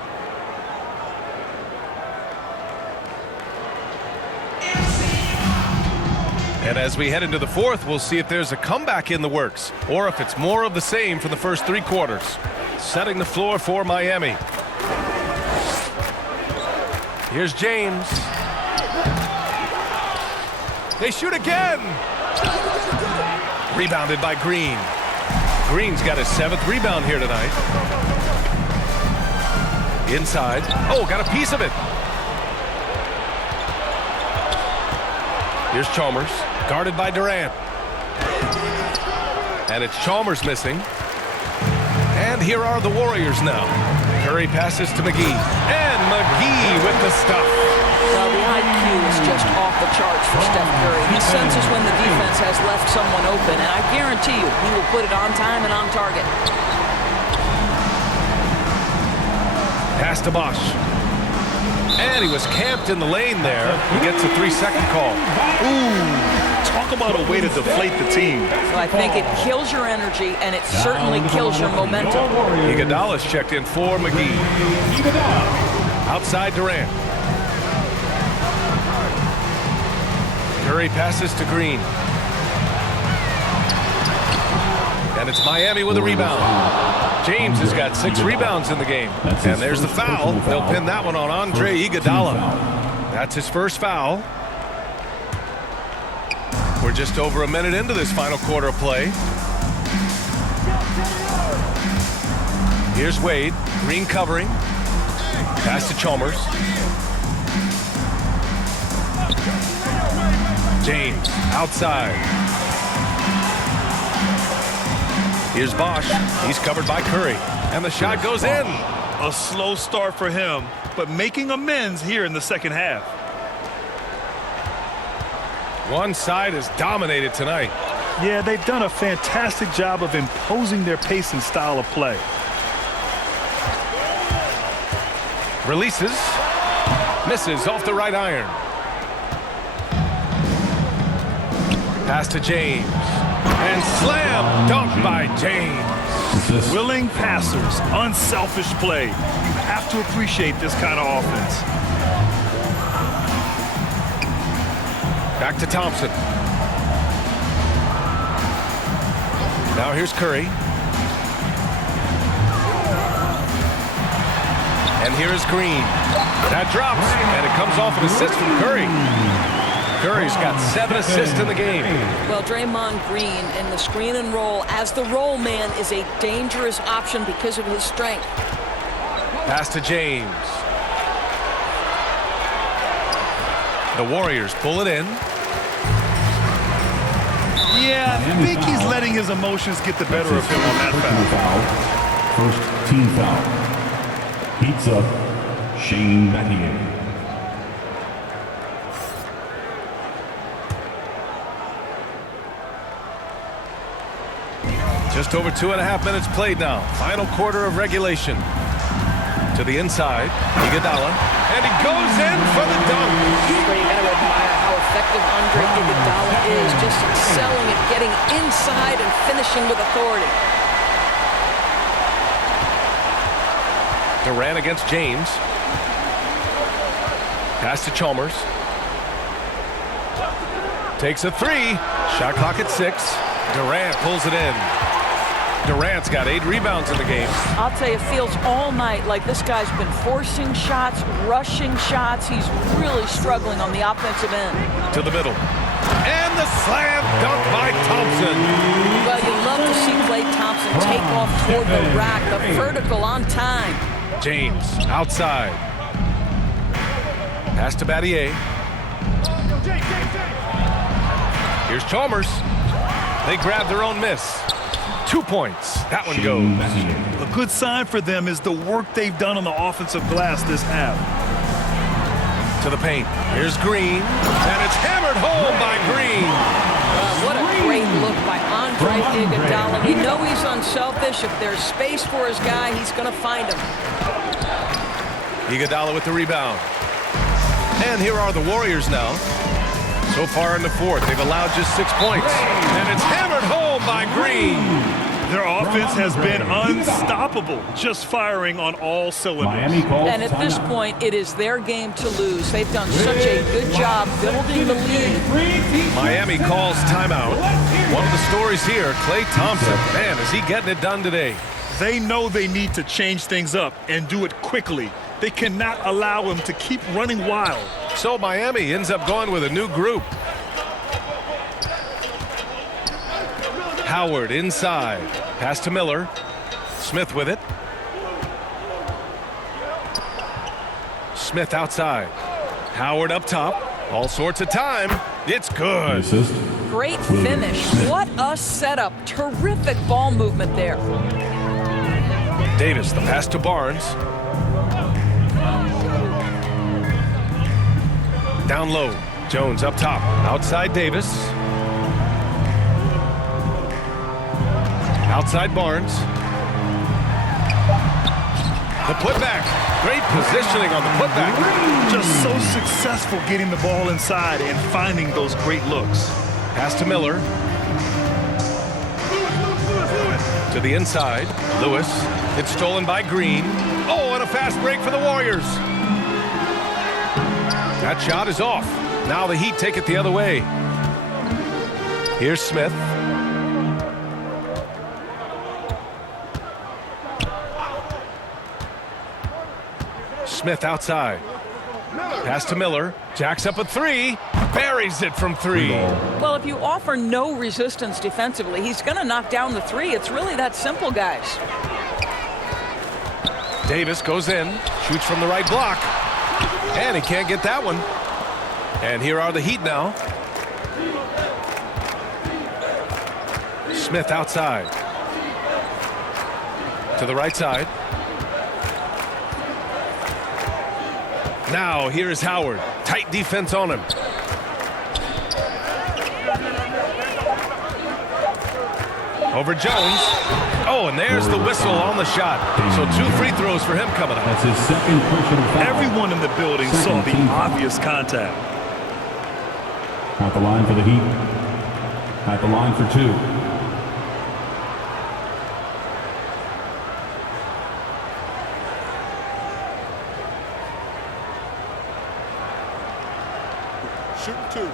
And as we head into the fourth, we'll see if there's a comeback in the works or if it's more of the same from the first 3 quarters. Setting the floor for Miami. Here's James. They shoot again. Rebounded by Green. Green's got his 7th rebound here tonight. Inside. Oh, got a piece of it. Here's Chalmers, guarded by Durant. And it's Chalmers missing. And here are the Warriors now. Curry passes to McGee. And McGee with the stuff. Well, the IQ is just off the charts for Steph Curry. He senses when the defense has left someone open, and I guarantee you he will put it on time and on target. Pass to Bosch. And he was camped in the lane there. He gets a 3-second call. Ooh, talk about a way to deflate the team. So I think it kills your energy, and it certainly kills your momentum. Iguodala's checked in for McGee. Outside Durant. Curry passes to Green. And it's Miami with a rebound. James has got 6 rebounds in the game. And there's the foul. They'll pin that one on Andre Iguodala. That's his first foul. We're just over a minute into this final quarter of play. Here's Wade. Green covering. Pass to Chalmers. James outside. Here's Bosch. He's covered by Curry. And the shot goes in. A slow start for him, but making amends here in the second half. One side is dominated tonight. Yeah, they've done a fantastic job of imposing their pace and style of play. Releases. Misses off the right iron. Pass to James. And slam dunk by James. Willing passers, unselfish play. You have to appreciate this kind of offense. Back to Thompson. Now here's Curry. And here's Green. That drops, and it comes off an assist from Curry. Curry's got 7 assists in the game. Well, Draymond Green in the screen and roll as the roll man is a dangerous option because of his strength. Pass to James. The Warriors pull it in. Yeah, I think he's letting his emotions get the better of him on that foul. First team foul. Heats up Shane Battier. Just over 2.5 minutes played now. Final quarter of regulation. To the inside, Iguodala, and he goes in for the dunk. You got to admire how effective Andre Iguodala is, just excelling at getting inside and finishing with authority. Durant against James. Pass to Chalmers. Takes a three. Shot clock at 6. Durant pulls it in. Durant's got 8 rebounds in the game. I'll tell you, it feels all night like this guy's been forcing shots, rushing shots. He's really struggling on the offensive end. To the middle. And the slam dunk by Thompson. Well, you love to see Klay Thompson take off toward the rack, the vertical on time. James outside. Pass to Battier. Here's Chalmers. They grab their own miss. 2 points. That one goes. A good sign for them is the work they've done on the offensive glass this half. To the paint. Here's Green. And it's hammered home by Green. What a great look by Andre Iguodala. We know he's unselfish. If there's space for his guy, he's going to find him. Iguodala with the rebound. And here are the Warriors now. So far in the fourth, they've allowed just 6 points. And it's hammered home by Green. Their offense has been unstoppable, just firing on all cylinders. And at this point, it is their game to lose. They've done such a good job building the lead. Miami calls timeout. One of the stories here, Klay Thompson. Man, is he getting it done today? They know they need to change things up and do it quickly. They cannot allow him to keep running wild. So Miami ends up going with a new group. Howard inside. Pass to Miller. Smith with it. Smith outside. Howard up top. All sorts of time. It's good. Great finish. What a setup. Terrific ball movement there. Davis, the pass to Barnes. Down low. Jones up top. Outside Davis. Outside Barnes. The putback. Great positioning on the putback. Just so successful getting the ball inside and finding those great looks. Pass to Miller. To the inside. Lewis. It's stolen by Green. Oh, and a fast break for the Warriors. That shot is off. Now the Heat take it the other way. Here's Smith. Smith outside. Pass to Miller. Jacks up a three. Buries it from 3. Well, if you offer no resistance defensively, he's going to knock down the 3. It's really that simple, guys. Davis goes in. Shoots from the right block. And he can't get that one. And here are the Heat now. Smith outside. To the right side. Now here is Howard. Tight defense on him. Over Jones. Oh, and there's the whistle on the shot. So 2 free throws for him coming up. That's his second personal foul. Everyone in the building saw the obvious contact. At the line for the Heat. At the line for 2. Shooting 2.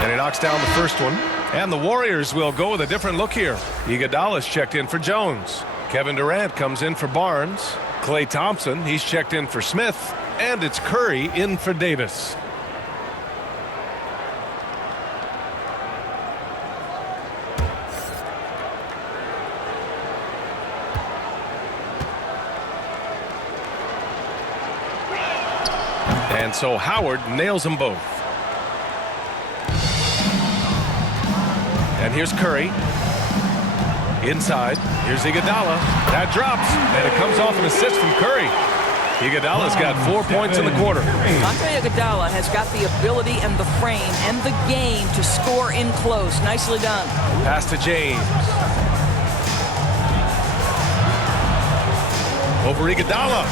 And he knocks down the first one. And the Warriors will go with a different look here. Iguodala's checked in for Jones. Kevin Durant comes in for Barnes. Klay Thompson, he's checked in for Smith. And it's Curry in for Davis. And so Howard nails them both. And here's Curry. Inside. Here's Iguodala. That drops. And it comes off an assist from Curry. Iguodala's got 4 points in the quarter. Andre Iguodala has got the ability and the frame and the game to score in close. Nicely done. Pass to James. Over Iguodala.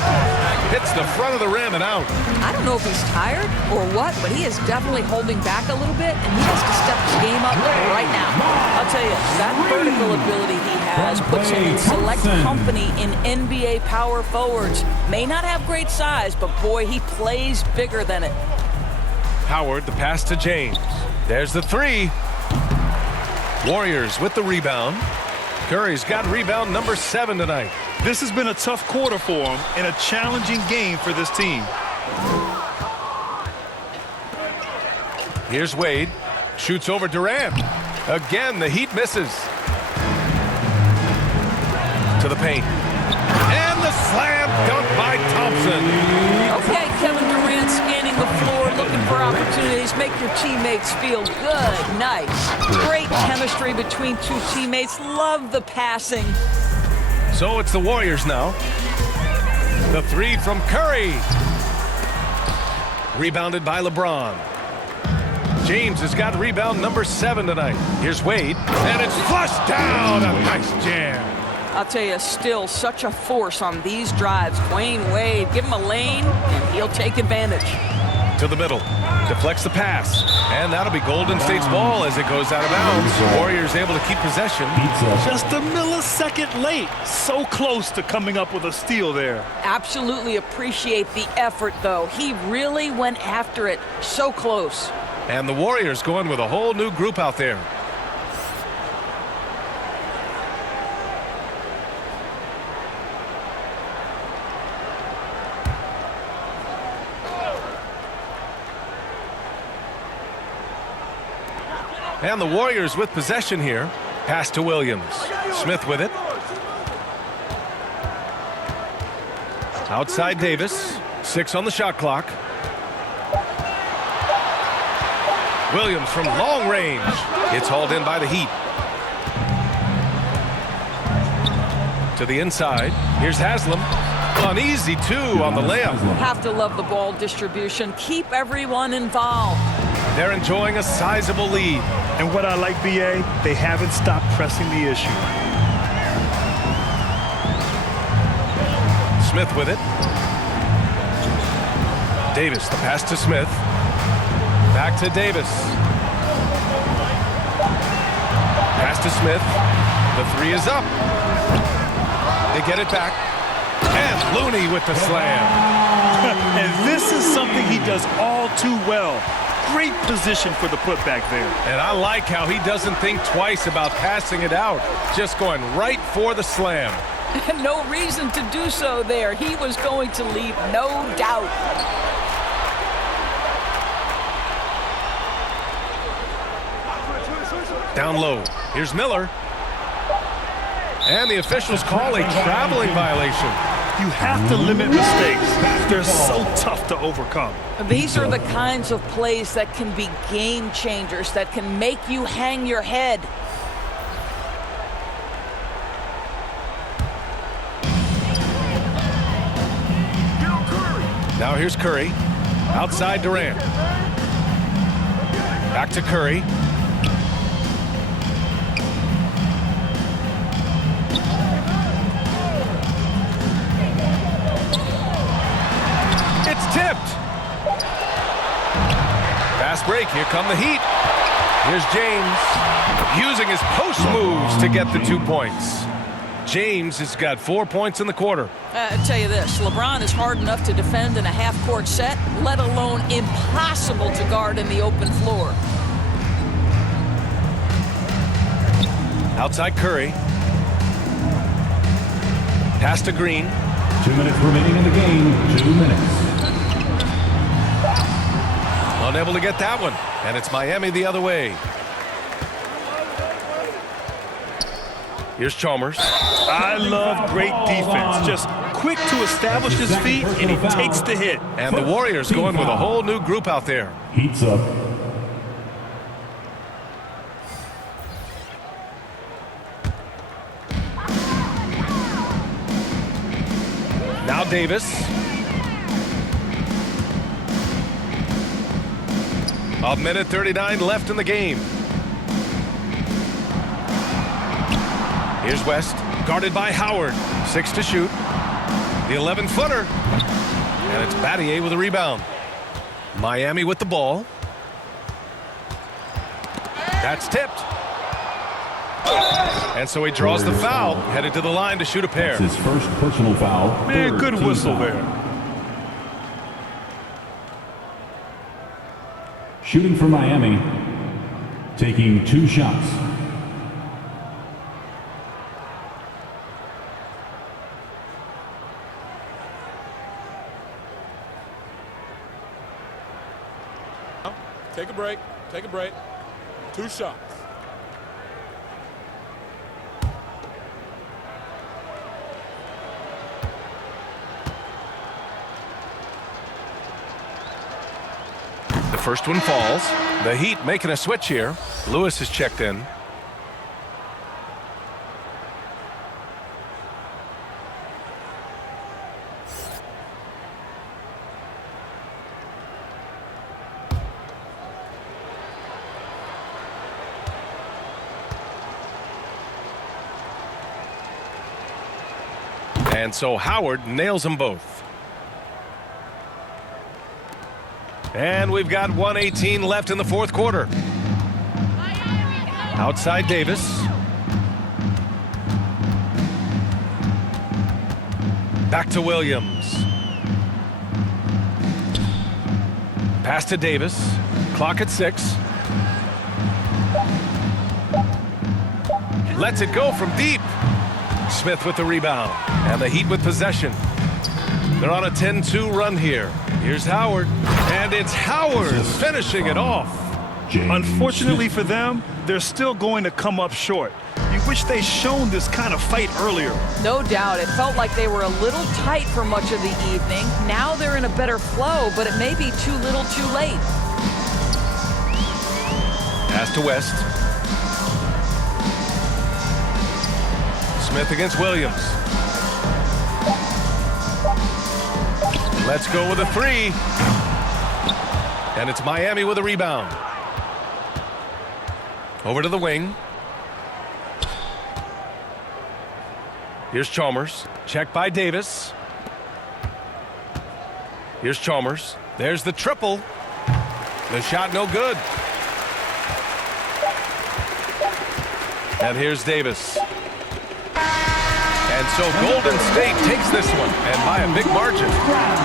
Hits the front of the rim and out. I don't know if he's tired or what, but he is definitely holding back a little bit, and he has to step his game up right now. I'll tell you, that vertical ability he has puts him in select company in NBA power forwards. May not have great size, but boy, he plays bigger than it. Howard, the pass to James. There's the three. Warriors with the rebound. Curry's got rebound number 7 tonight. This has been a tough quarter for him and a challenging game for this team. Here's Wade. Shoots over Durant. Again, the Heat misses. To the paint. And the slam dunk by Thompson. Okay, Kevin Durant scanning the floor, looking for opportunities. Make your teammates feel good. Nice. Great chemistry between two teammates. Love the passing. So it's the Warriors now. The three from Curry. Rebounded by LeBron. James has got rebound number 7 tonight. Here's Wade. And it's flushed down. A nice jam. I'll tell you, still such a force on these drives. Dwayne Wade, give him a lane, and he'll take advantage. To the middle. Deflects the pass. And that'll be Golden State's ball as it goes out of bounds. Warriors able to keep possession. Just a millisecond late. So close to coming up with a steal there. Absolutely appreciate the effort, though. He really went after it. So close. And the Warriors going with a whole new group out there. And the Warriors with possession here. Pass to Williams. Smith with it. Outside Davis. 6 on the shot clock. Williams from long range. It's hauled in by the Heat. To the inside. Here's Haslam. An easy 2 on the layup. Have to love the ball distribution. Keep everyone involved. They're enjoying a sizable lead. And what I like, BA, they haven't stopped pressing the issue. Smith with it. Davis, the pass to Smith. Back to Davis. Pass to Smith. The 3 is up. They get it back. And Looney with the slam. And this is something he does all too well. Great position for the putback there. And I like how he doesn't think twice about passing it out. Just going right for the slam. No reason to do so there. He was going to leave, no doubt. Down low. Here's Miller. And the officials call a traveling violation. You have to limit mistakes. They're so tough to overcome. These are the kinds of plays that can be game changers, that can make you hang your head. Now here's Curry. Outside Durant. Back to Curry. It's tipped. Fast break. Here come the Heat. Here's James. Using his post moves to get the 2 points. James has got 4 points in the quarter. I'll tell you this, LeBron is hard enough to defend in a half-court set, let alone impossible to guard in the open floor. Outside Curry. Pass to Green. 2 minutes remaining in the game. 2 minutes. Unable to get that one. And it's Miami the other way. Here's Chalmers. I love great defense. Just quick to establish his feet, and he takes the hit. And the Warriors going with a whole new group out there. Heats up. Now Davis. A minute 39 left in the game. Here's West, guarded by Howard. 6 to shoot. The 11-footer. And it's Battier with a rebound. Miami with the ball. That's tipped. And so he draws the foul, headed to the line to shoot a pair. That's his first personal foul. Man, good whistle there. Shooting for Miami, taking 2 shots. Take a break. Take a break. 2 shots. The first one falls. The Heat making a switch here. Lewis is checked in. And so Howard nails them both. And we've got 1:18 left in the fourth quarter. Outside Davis. Back to Williams. Pass to Davis. Clock at 6. Lets it go from deep. Smith with the rebound. And the Heat with possession. They're on a 10-2 run here. Here's Howard. And it's Howard finishing it off. Unfortunately for them, they're still going to come up short. You wish they'd shown this kind of fight earlier. No doubt. It felt like they were a little tight for much of the evening. Now they're in a better flow, but it may be too little too late. Pass to West. Smith against Williams. Let's go with a 3. And it's Miami with a rebound. Over to the wing. Here's Chalmers. Checked by Davis. Here's Chalmers. There's the triple. The shot no good. And here's Davis. And so Golden State takes this one, and by a big margin.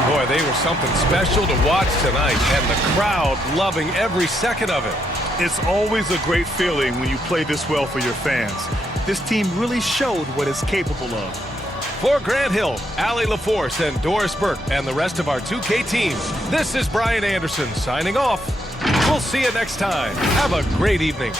Boy, they were something special to watch tonight, and the crowd loving every second of it. It's always a great feeling when you play this well for your fans. This team really showed what it's capable of. For Grant Hill, Allie LaForce, and Doris Burke, and the rest of our 2K teams, this is Brian Anderson signing off. We'll see you next time. Have a great evening.